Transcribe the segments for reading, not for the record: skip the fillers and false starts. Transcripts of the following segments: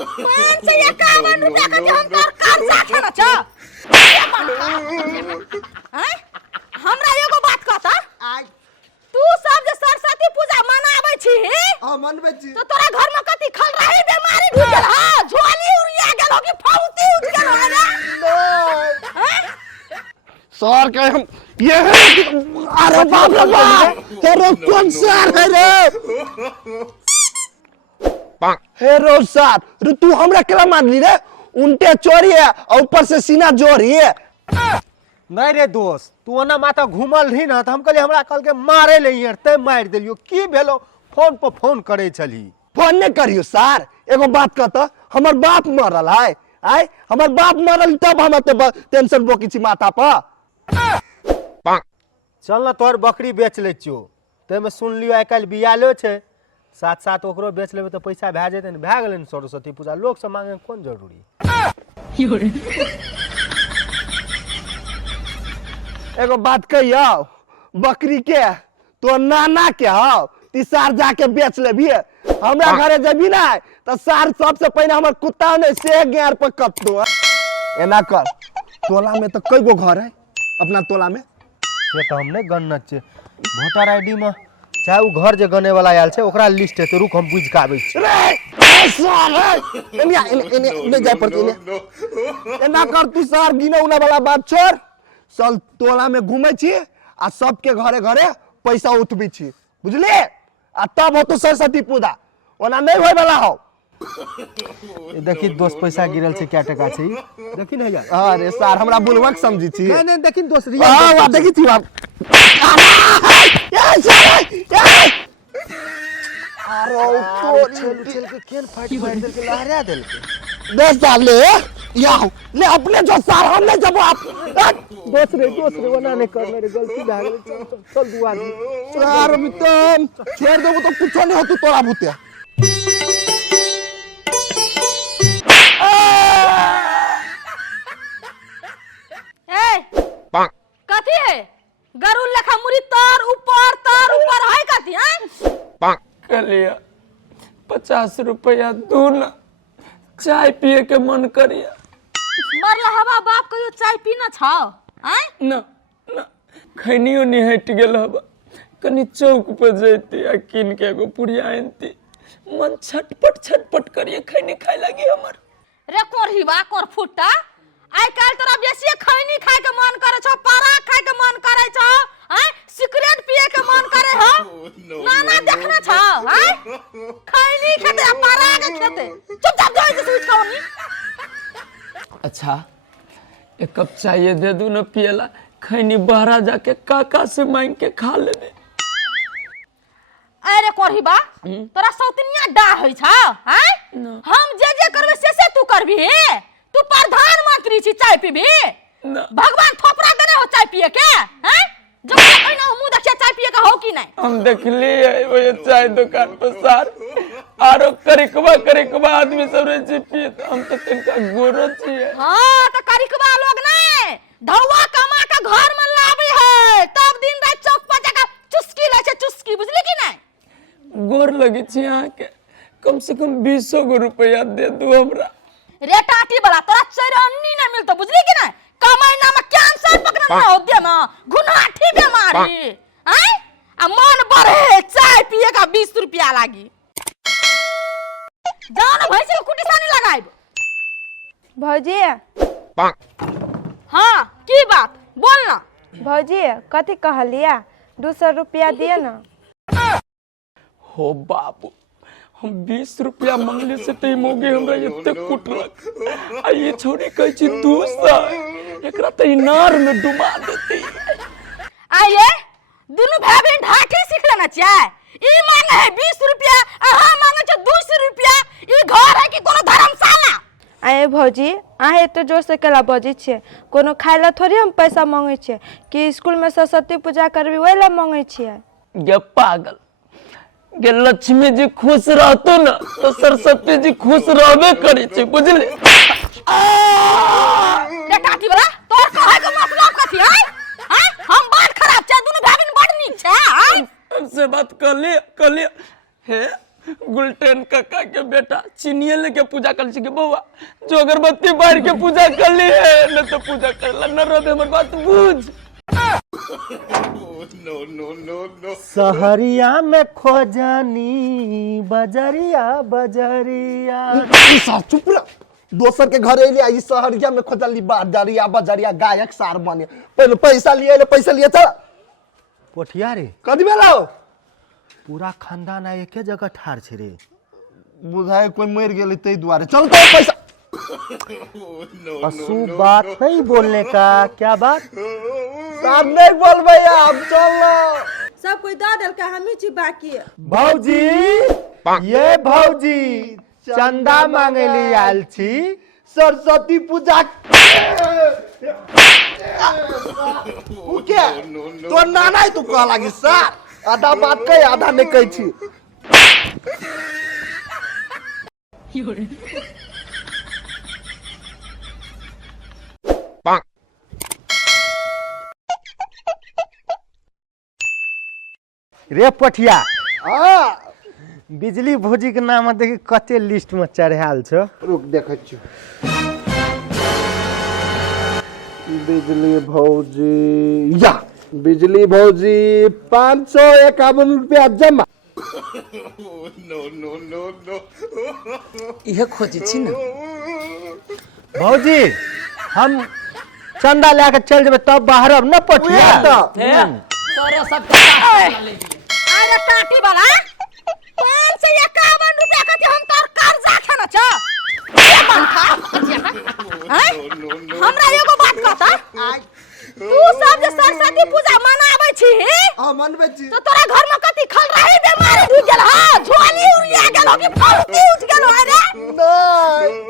₹51 का हम तोर कर्जा खेला छ हैं हमरा एगो बात कहता तू सब जे सरस्वती पूजा मनाबै छी हां मनबै छी तो तोरा घर में कथि खल रही बीमारी ढुक गेल हां झोली उड़िया गेल हो कि फौती उठ गेल हो रे सर के हम ये अरे बाप रे बाप तेरे कौन सर है रे हेरो सर रे तू हमरा केला मार ली रे उल्टे चोरी है और ऊपर से सीना जोड़ी है नहीं रे दोस्त तू ओना माथा घुमल रही ना त हम कहली हमरा कल के मारे ले यार तै मार देलियो की भेलो फोन पर फोन करे छली फोन नहीं करियो सर एगो बात कहता हमर बाप मरल है आय हमर बाप मरल तब हम टेंशन बोकी छी माथा पर चल ना तोर बकरी बेच ले छियो तै में सुन लियो आइ काल बियालो छे साथ साथ ओकरो बेच लेबे त पैसा भए जेतै न भए गेलै न सरस्वती पूजा लोग से मांगे कोन जरूरी एगो बात कहियो बकरी के तो नाना के हो तिसार जाके बेच लेबी हमरा घरे जबी ना तो सार सबसे पहले हमर कुत्ता ने से ग्यार पर कट दो एना कर टोला में तो कई गो घर है अपना टोला में ये तो हमने गन्नत छे वोटर आईडी में चाहे उ घर जे गने वाला आयल छे ओकरा लिस्ट है तो रुक हम बुझ के आबै छी रे सार इने जाय पड़ते इने एना कर तू सार गिने उना वाला बात छोड़ चल टोला में घूमे छी आ सबके घरे घरे पैसा उठबी छी बुझले आ तब हो तो सरस्वती पूजा ओना नहीं होय वाला हो देखी दोस्त पैसा गिरल छे क्या टका छे देखी नहीं यार अरे सर हमरा बुलवक समझी छी नहीं नहीं देखी दोस्त हां वा देखी छी बाप अरे चल के केन फाइट मार देल के लहरा देल के दस साल ले याओ ले अपने जो सर हम नहीं जब आप दोस्त रे वना नहीं करना रे गलती भए गेल चल दुआ सर मितम छोड़ देबो तो कुछ नहीं होतु तोरा भूतिया कथी है गरुल लेखा मुरी तार ऊपर है कथी हैं कलिया 50 रुपया दू ना चाय पिए के मन करिया मरला हवा बाप कहियो चाय पीना छ हैं ना ना खैनियो नहीं हट गेल हवा कनी चौक पर जैती आ किन के एगो पुड़िया आनती मन छटपट करिए खैनी खाए लगी हमर रे कोरहिबा कोर फुट्टा आइ काल तोरा बेसी खैनी खाए के मन करे छ पारा खाए के मन करे छ हैं सिगरेट पिए के मन करे हो नाना देखना छ हैं खैनी खेते आ पारा के खेते चुपचाप जाई से स्विच खाओनी अच्छा एक कप चाय दे दू ना पियला खैनी बहरा जाके काका से मांग के खा लेबे अरे कोरहिबा तोरा सौतनिया डा होई छ हैं हम जे करबे से तू करबी तू प्रधानमंत्री छी चाय पीबी भगवान थोपरा देने हो चाय पिए के हैं जब कहना मुंह देखिए चाय पिए का हो कि नहीं हम देखली वो चाय दुकान पर सार आरो करिकबा आदमी सब रे छी पिए हम तो तनका गोरो छी हां तो करिकबा लोग नहीं ढौवा कमा के घर में लाबी है तब दिन रात चौक पर जाके चुस्की ले छे चुस्की बुझली कि नहीं गोर लगी छी यहां के कम से कम 200 रुपया दे दू हमरा रे टाटी वाला तोरा चरन्नी नहीं मिलतो बुझली कि नहीं कमाईना में कैंसर पकड़ना हो दे में घुनाठी बीमारी हैं आ मन बढ़े चाय पिए का 20 रुपया लागी जाओ ना भैंसी को कुटी सानी लगाइब भौजी हां की बात बोल ना भौजी कथी कहलिया 200 रुपया दिए ना हो बाबू हम 20 रुपया मांगले से ते मोगे हमरा एते कुटलक आ ये छोरी कहै छी 200 एकरा त इनार में डुबा देती आइए दोनों भाई बहन ढाठी सीख लेना चाहिए ई मांगे है 20 रुपया अहा मांगे छ 200 रुपया ई घर है कि कोनो धर्मशाला आए भौजी आहे तो जोर से केला बजे छे कोनो खाइला थोड़ी हम पैसा मांगे छे कि स्कूल में सरस्वती पूजा करबी ओइला मांगे छे गे पागल गे लक्ष्मी जी खुश रहतो ना तो सरस्वती जी खुश रहबे करी छे बुझले टाटी वाला तोर कहे के मतलब कथी है हैं हम बात खराब छे दोनों भाई बहन बड़ नीक छे हैं हमसे बात कर ले हे गुलटेन काका के बेटा चीनिए लेके पूजा कर छी के बउआ जो अगरबत्ती बार के पूजा कर ली है न तो पूजा करला न रद हमर बात बुझ। सहरिया में खोजनी बजरिया बजरिया। चुप रह, दोसर के घर अइले ई शहरिया में खोजली बाजरिया बजरिया गायक सार बने। पहले पैसा लिए चल पोठिया रे कदी में लाओ। पूरा खानदान एके जगह ठार छे रे। बुझाए कोई मर गेले तै दुआरे। चल तो पैसा। अशुभ बात नहीं बोलने का। क्या बात? साहब नहीं बोल भैया अब चल। सब कोई दो डल का हम ही छी बाकी है। भौजी ये भौजी चंदा मांगे लिए आयल छी। सरस्वती पूजा तो नाना तू कह लगी सर आधा बात कही आधा नहीं कही छी। रे पठिया हाँ बिजली भौजी के नाम देखी कते लिस्ट में चढ़ायल छ। रुक देख बिजली भौजी या बिजली भौजी 551 रुपया जमा। इहे खोजे छी ना भौजी हम चंदा लेके चल जेबे तब बाहर अब न पठिया। तोरे सब अरे टाटी वाला 551 रुपया के हम तोर कर्जा खाना छ। ये बनखा हमरा एगो बात कहता तू सब जे सरस्वती पूजा मनाबै छी हां मनबै छी तो तोरा घर में कथि खल रही बीमारी ढुक गेल ह झोली उड़िया गेल हो कि फौती उठ गेल हो रे।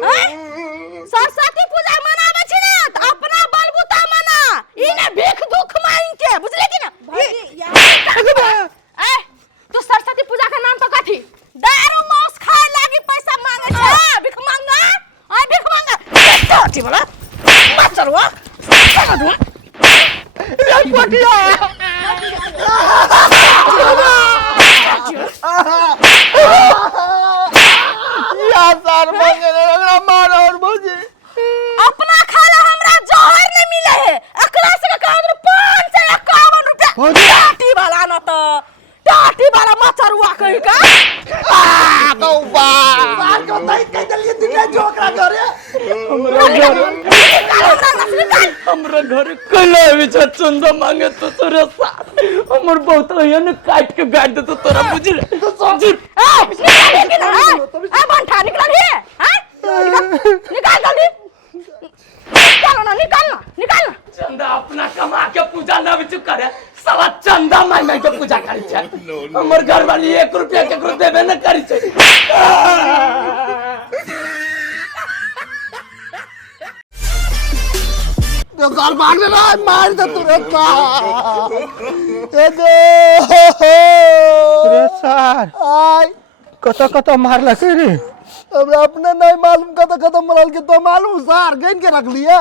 नहीं सरस्वती पूजा मनाबै छी ना त अपना बलबूता मना ई ने भीख दुख मांग के बुझले कि ना। ए तू सरस्वती पूजा का नाम तो कथि दारू मांस खाए लागी पैसा मांगे छ भीख मांगा आ भीख मांगा टोटी वाला मचरवा समझ अपना खाला हमरा जहर नहीं मिले है एकरा से कहत 551 रुपया टाटी वाला न तो टाटी वाला मचरुआ कहि का गौबा साल को तई कह दलिए दिने जोकरा करे। हमरा घर कला विचार चंदा मांगे तो तोरा साथ हमर बहुत यन काट के बैठ दे तो तोरा बुझ ले तो समझ। ए बंठा निकल रे हैं निकाल जल्दी निकाल ना निकाल ना चंदा अपना कमा के पूजा ना बिचु करे साला चंदा मांग के पूजा करी छै। हमर घर वाली 1 रुपया केकरो देबे न करी छै। तो साल मारने ना मार दे तुरंत। रे सर आय कत मारला के रे। हमरा अपने नहीं मालूम कत मरल के तो मालूम सार गन के रख लिया।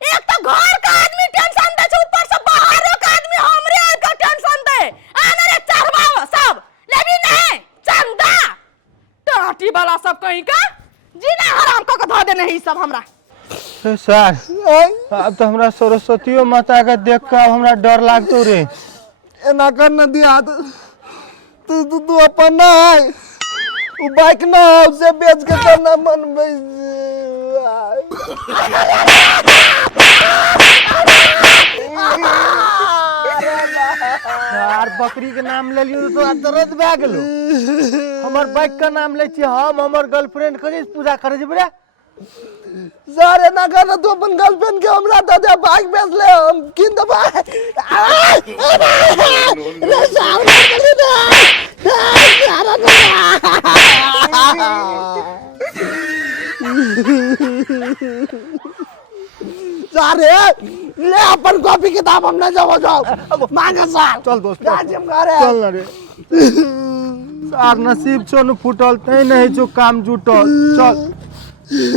एक तो घर का आदमी टेंशन दे छै ऊपर से बाहर का आदमी हमरे का टेंशन दे आने रे चढ़वाओ सब लेबी नहीं चंदा टाटी वाला सब कहीं का जीना हराम को धो दे नहीं सब हमरा। सर अब तो हमरा सरस्वती माता के देख के हमरा डर लागतो रे। एना कर न दिया तू अपन ना है उ बाइक ना उसे बेच के तो ना मन यार बकरी के नाम ले लियो तो दर्द भए गेलो। हमर बाइक का नाम ले छी हम हमर गर्लफ्रेंड करी पूजा करे जेबे। सारे ना कर तू अपन गर्लफ्रेंड के हमरा दे दे बाइक बेच ले हम किन दबा। रे साल चली सारे ले अपन कॉपी किताब हम ना जाओ मांगे साल। चल दोस्त राजिम करे चल ना रे। सार नसीब छो न फूटल तै नहीं जो काम जुटल।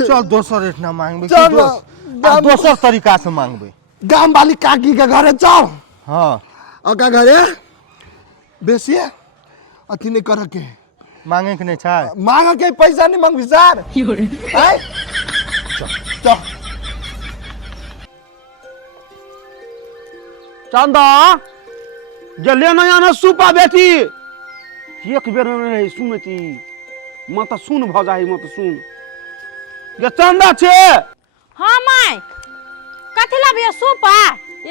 चल दोसर इतना मांगबे चल दोसर तरीका से मांगबे। गांव वाली काकी के घरे चल। हां और का घरे बेसिए अथी नहीं कर के मांगे के नहीं छै मांग के पैसा नहीं मांग सर हैं? चल चंदा जले नया न सुपा बेटी एक बेर नहीं सुनती मत सुन भ जाई मत सुन ये चंदा छे हाँ माय कथी लाबिए सूपा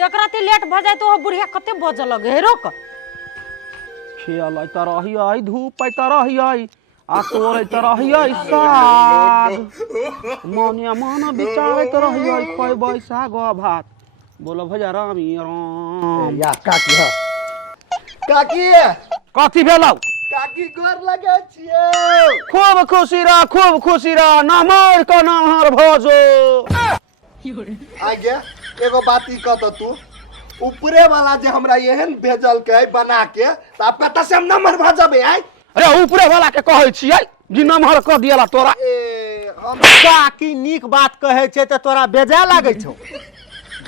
एक राती लेट भ जाए तो बुढ़िया कते बज लगे रोक खेल आई तरही आई धूप आई तरही आई आ तोरे तरही आई साग मनिया मन विचार तरही आई खोइबै साग भात बोलो भैया रामी राम या काकी ह काकी कथी भेलौ काकी गोर लगे छियै खूब खुशी रह नमर का नमहर भजो आगे एगो बात ई कह तू ऊपरे वाला जे हमरा एहन भेजल के बना के त आप कत से हम नंबर भजबे आई अरे ऊपरे वाला के कहै छियै जी नमहर क दियला तोरा ए हम काकी नीक बात कहै छै त तोरा बेजा लागै छौ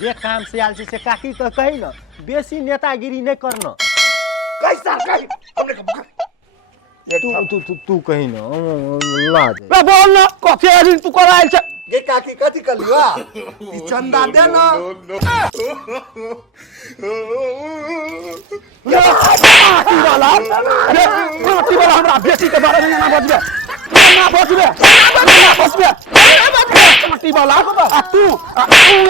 जे काम से आयल छै से काकी के कही न बेसी नेतागिरी नहीं करना कैसा कही हमने तू कही न लाज बे बोल न कथे दिन तू कराइल छ गे काकी कथी कलियो ई चंदा दे न पार्टी वाला हमरा बेटी के बारे में ना बजबे पार्टी वाला आ तू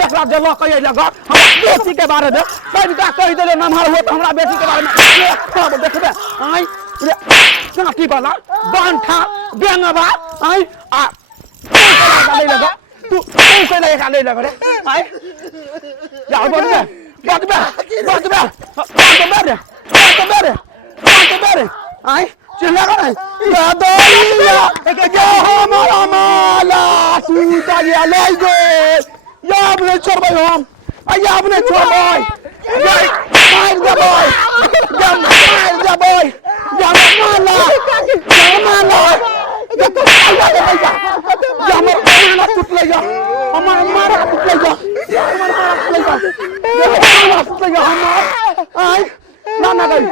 एकरा जला कहि लगा हमरा बेटी के बारे में कनिका कहि देले नमहर हो त हमरा बेटी के बारे में देखबे आई पार्टी वाला बांठा बेंगवा आई आ लगा तू कइले का ले लगा रे आई जा बजबे आई चिल्ला कर या दोलिया या हमारा माला तू ता ये ले गो या अपने छोड़ भाई हम या अपने छोड़ भाई या मार दे भाई या मार दे भाई या माला या तो आया दे भैया या मारा टूट ले जा हमारा मारा टूट ले जा हमारा मारा टूट ले जा हम आई ना गई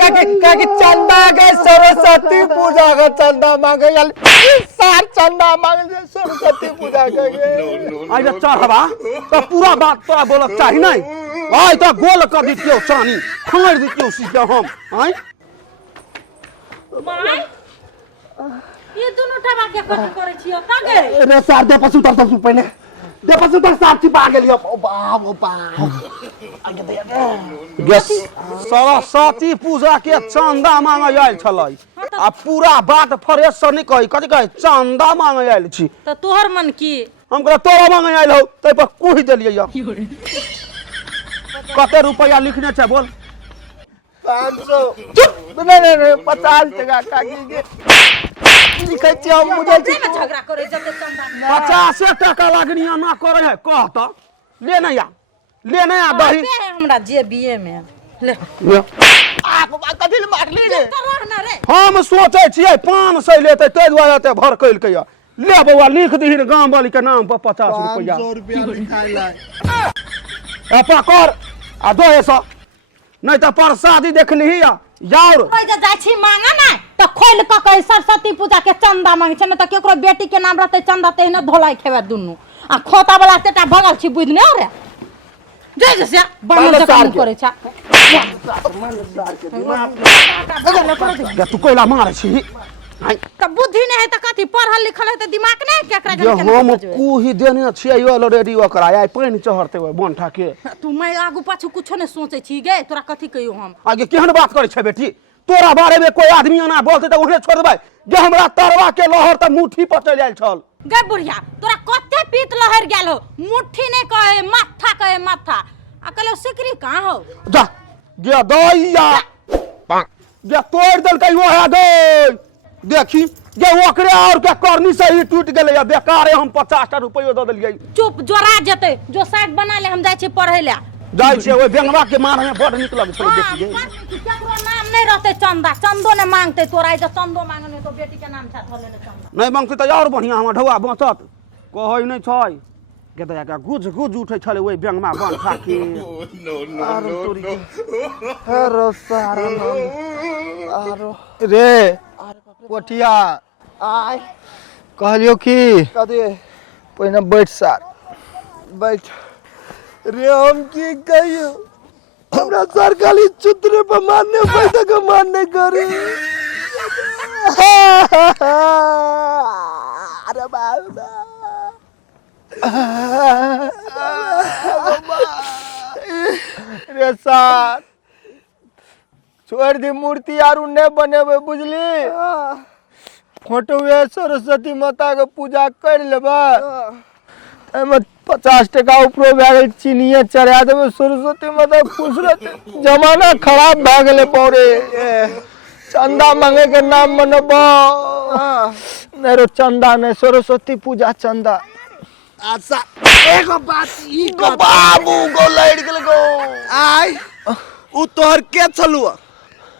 काकी चंदा के सरस्वती पूजा का चंदा मांगे सार चंदा मांगे सरस्वती पूजा के आई जब चढ़वा तो पूरा बात तोरा बोलक चाही नहीं आई तो गोल कर दितियो चानी खंगड़ दितियो सीधा हम आई माय ये दोनों टबा के कथी करे छियो का गे रे सार दे पसु तर पहले दे पसु तर सार छिपा गेलियो ओ बा गैस सरस्वती पूजा के चंदा मांगे आयल छलै आ पूरा बात फ्रेश से नहीं कही कथी कहे चंदा मांगे आयल छी तो तोहर मन की हम कह तोरा मांगे आयल हो तै पर कुछ देलियै कते रुपया लिखने छै बोल 500 नहीं 50 टका काकी के लिखै छी हम मुझे में झगड़ा करे जब चंदा 50 टका लगनिया ना करे है कह त ले नहीं आ दही हमरा जे बीए में ले आप कथि मार ली रे करह ना रे हम सोचे छियै 500 लेते तै दुआरे ते भर कैल के ले बउआ लिख दही गांव वाली के नाम पर 50 रुपया 500 रुपया लिखाई ला अपा कर आ दो ऐसा नहीं तो प्रसादी देख ली यार कोई जे जाइ छी मांगा ना तो खोल क कहि सरस्वती पूजा के चंदा मांगे छ न त केकरो बेटी के नाम रहते चंदा ते न धोलाई खेबे दुनु आ खोता वाला तेटा भगल छी बुझने रे जय जैसे बामन जका करे छ तू कोइला मारे छी त बुद्धि नहीं है त कथि पढ़ल लिखल है त दिमाग नहीं केकरा जे हम कुही देने छियै ऑलरेडी ओकरा आइ पानी चढ़ते हुए बंठा के तू मैं आगू पाछू कुछो नहीं सोचे छी गे तोरा कथि कहियो हम आगे केहन बात करे छै बेटी तोरा बारे में कोई आदमी ना बोलते त उन्हें छोड़ देबै जे हमरा तरवा के लहर त मुट्ठी पर चल आयल छल गे बुढ़िया तोरा कते पीत लहर गेल हो मुट्ठी नहीं कहे माथा आ कहलो सिकरी कहां हो जा गे दैया गे तोड़ देल कहियो है दे देखी जे ओकरे और के करनी से ही टूट गेलै या बेकार हम 50 रुपया दे देलियै चुप जोरा जते जो साग बना ले हम जाय छी पढ़ै ले जाय छै ओइ बेंगवा के मार में बड़ निक लगे छै देखी केकरो नाम नहीं रहते चंदो ने मांगते तोरा जे चंदो मांगने तो बेटी के नाम छा धले ने चंदा नहीं मांगते त और बढ़िया हम ढौआ बचत कहै नहीं छै गेदा का गुज गुज उठै छले ओइ बैंगमा बन खाके आरो तोरी हेरो सार आरो रे पोठिया आय कहलियो कि कदे पहिने बैठ सार बैठ रे हम की कहियो हमरा सरकारी चुतरे पर मारने पैसा का मारने करे अरे बाबा रे सार छोड़ दी मूर्ति आरू नहीं बनेबे बुझली फोटो सरस्वती माता के पूजा कर लेबा एमे 50 टका ऊपरो भए गेल चीनिये चढ़ा देबे सरस्वती माता खुश रहते जमाना खराब भए गेले पौरे चंदा मांगे के नाम मनबा नहीं रो चंदा नहीं सरस्वती पूजा चंदा अच्छा एगो बात ई गो बाबू गो लड़ गेल गो आय उ तोहर के छलुआ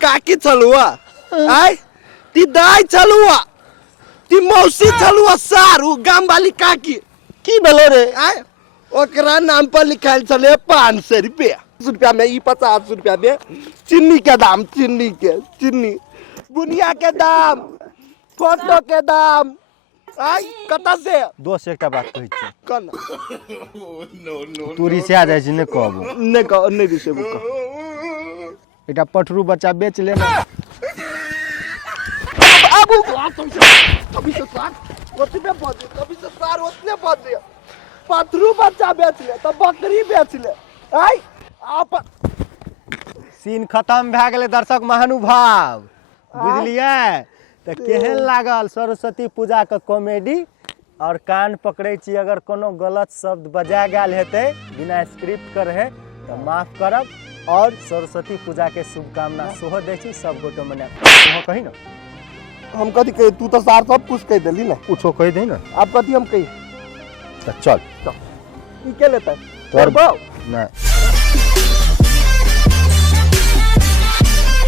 काकी छलुआ आय ती दाई छलुआ ती मौसी छलुआ सार उ गाम वाली काकी की भेलो रे आय ओकरा नाम पर लिखाइल छले 500 रुपया में ई 50 रुपया में चीनी के दाम चीनी बुनिया के दाम फोटो के दाम आय कता से दोस्त एकटा बात कहै छी कन तूरी से आ जाय छी ने कहबो नहीं दिसे बुक एकटा पठरू बच्चा बेच लेना बाबू अभी से सार ओतने बजे पथरू बच्चा बेच ले तो बकरी बेच ले आय आप सीन खत्म भए गेलै दर्शक महानुभाव बुझलियै तऽ केहन लागल सरस्वती पूजा के कॉमेडी और कान पकड़ै छी अगर कोनो गलत शब्द बजा गेल हेतै बिना स्क्रिप्ट के रहै तऽ माफ करब और सरस्वती पूजा के शुभकामना सेहो दै छी सब गोटे मने अहाँ कही न हम कथी कही तू तो सार सब कुछ कह देली ना कुछो कहि दे न आप कथी हम कही तऽ चल ई के लेता तोर बाऊ नहीं